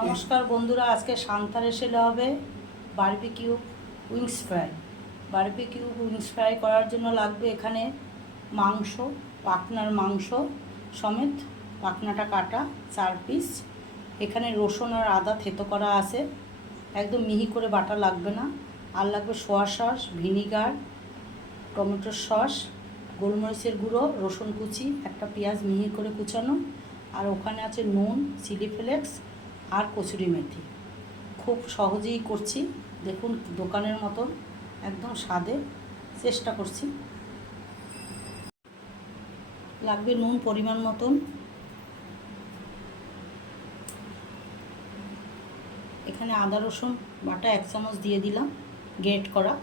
নমস্কার বন্ধুরা, আজকে সান্তার এসেলে হবে barbecue wings fry barbecue wings fry করার জন্য লাগবে এখানে মাংস, পাখনার মাংস সমেত, পাখনাটা কাটা চার পিস এখানে রসুন আর আদা থেতো করা আছে। একদম মিহি করে বাটা লাগবে না। আর লাগবে সোয়া সস, ভিনিগার টমেটোর সস, গোলমরিচের গুঁড়ো, রসুন কুচি, একটা পেঁয়াজ মিহি করে কুচানো। আর ওখানে আছে নুন চিলি ফ্লেক্স আর কচুরি মেথি। খুব সহজেই করছি। দেখুন দোকানের মতন একদম স্বাদে চেষ্টা করছি। লাগবে নুন পরিমাণ মতন। এখানে আদা, রসুন, বাটা এক চামচ দিয়ে দিলাম, গ্রেট করা।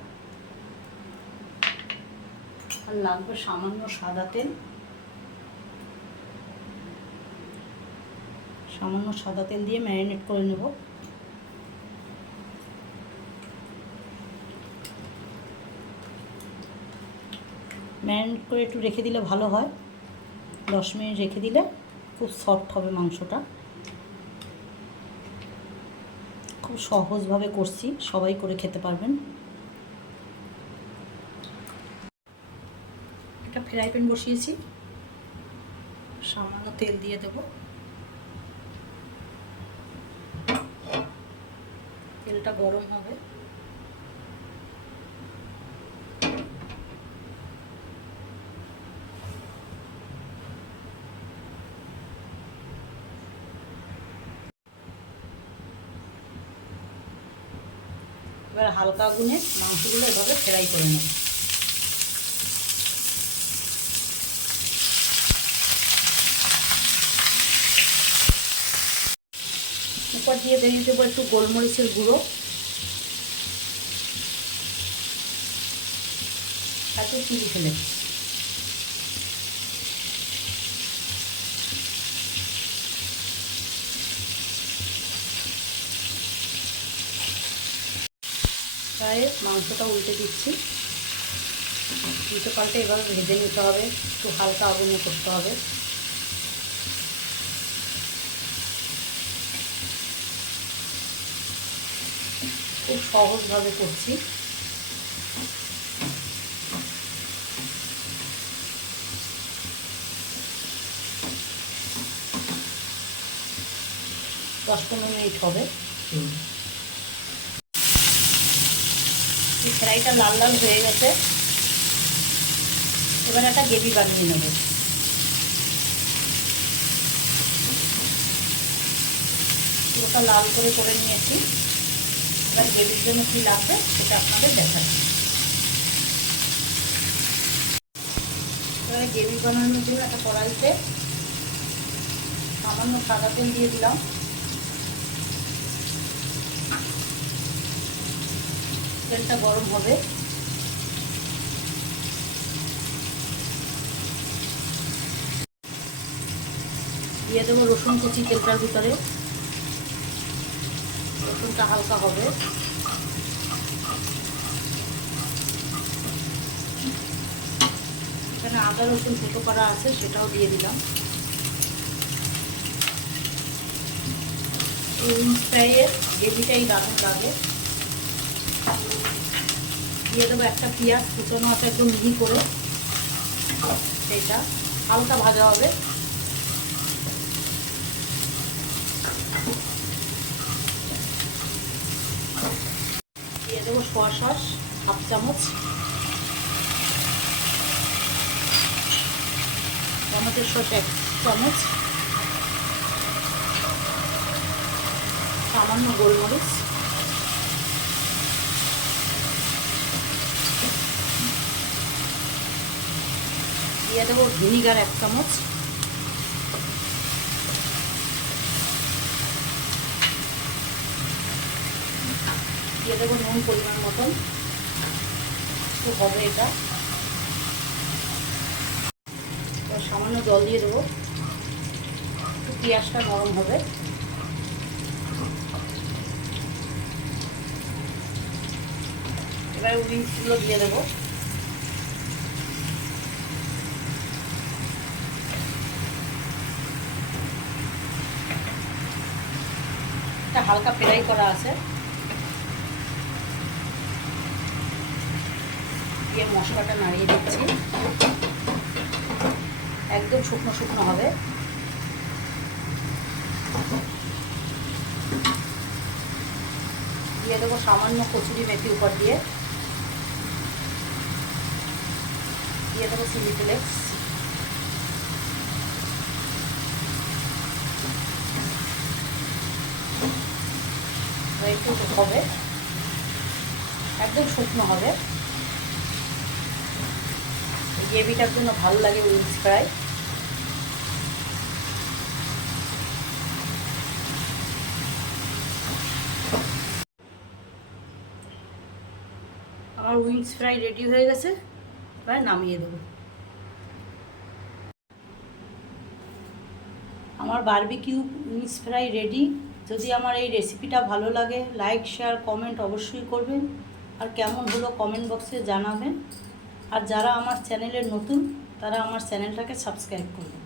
আর লাগবে সামান্য সাদা তেল। সামান্য সাদা তেল দিয়ে ম্যারিনেট করে নেব। ম্যারিনেট করে একটু রেখে দিলে ভালো হয়। দশ মিনিট রেখে দিলে খুব সফট হবে মাংসটা। খুব সহজভাবে করছি, সবাই করে খেতে পারবেন। একটা ফ্রাই প্যান বসিয়েছি। সামান্য তেল দিয়ে দেবো। তেলটা গরম হবে। এবার হালকা আগুনে মাংসগুলো এভাবে ফ্রাই করে নেব। উপর দিয়ে বেরিয়ে দেবো একটু গোলমরিচের গুঁড়ো। একটু চিলি ফেলে প্রায় মাংসটা উল্টে দিচ্ছি। উল্টে পাল্টে এবার ভেজে নিতে হবে। একটু হালকা আগুনে করতে হবে। খুব সহজভাবে করছি। দশ পনেরো মিনিট হবে। ফ্রাইটা লাল লাল হয়ে গেছে। এবার একটা গ্রেভি বানিয়ে নেব। পুরোটা লাল করে করে নিয়েছি। এবার গ্রেভির জন্য কী লাগবে সেটা আপনাদের দেখাচ্ছি এবারে গ্রেভি বানানোর জন্য একটা কড়াইতে সামান্য সাদা তেল দিয়ে দিলাম। তেলটা গরম হবে। দিয়ে দেবো রসুন কুচি তেলটার ভিতরে। রসুনটা হালকা হবে। এখানে আদা রসুন থেতো করা আছে, সেটাও দিয়ে দিলাম। ফ্রাইয়ের দারুণ লাগে। দিয়ে দেবো একটা পেঁয়াজ, কুচনো আছে একদম মিহি করে। সেটা হালকা ভাজা হবে দিয়ে দেবো সোয়া সস হাফ চামচ। টমেটোর সস এক চামচ। সামান্য গোলমরিচ। দিয়ে দেবো ভিনিগার এক চামচ। দিয়ে দেবো নুন পরিমাণ মতন। একটু হবে এটা। সামান্য জল দিয়ে দেবো। একটু পেঁয়াজটা নরম হবে। এবার উইংসগুলো দিয়ে দেবো। হালকা ফ্রাই করা আছে। দিয়ে মশলাটা নাড়িয়ে দিচ্ছি। একদম শুকনো শুকনো হবে। দিয়ে দেবো সামান্য কচুরি মেথি উপর দিয়ে। দিয়ে দেবো চিলি ফ্লেক্স। একটু হবে। একদম শুকনো হবে। গ্রেভিটার জন্য ভালো লাগে উইংস ফ্রাই আমার উইংস ফ্রাই রেডি হয়ে গেছে, এবার নামিয়ে দেবো। আমার বারবিকিউ উইংস ফ্রাই রেডি যদি আমার এই রেসিপিটা ভালো লাগে লাইক শেয়ার কমেন্ট অবশ্যই করবেন। আর কেমন হলো কমেন্ট বক্সে জানাবেন। আর যারা আমার চ্যানেলে নতুন তারা আমার চ্যানেলটাকে সাবস্ক্রাইব করবেন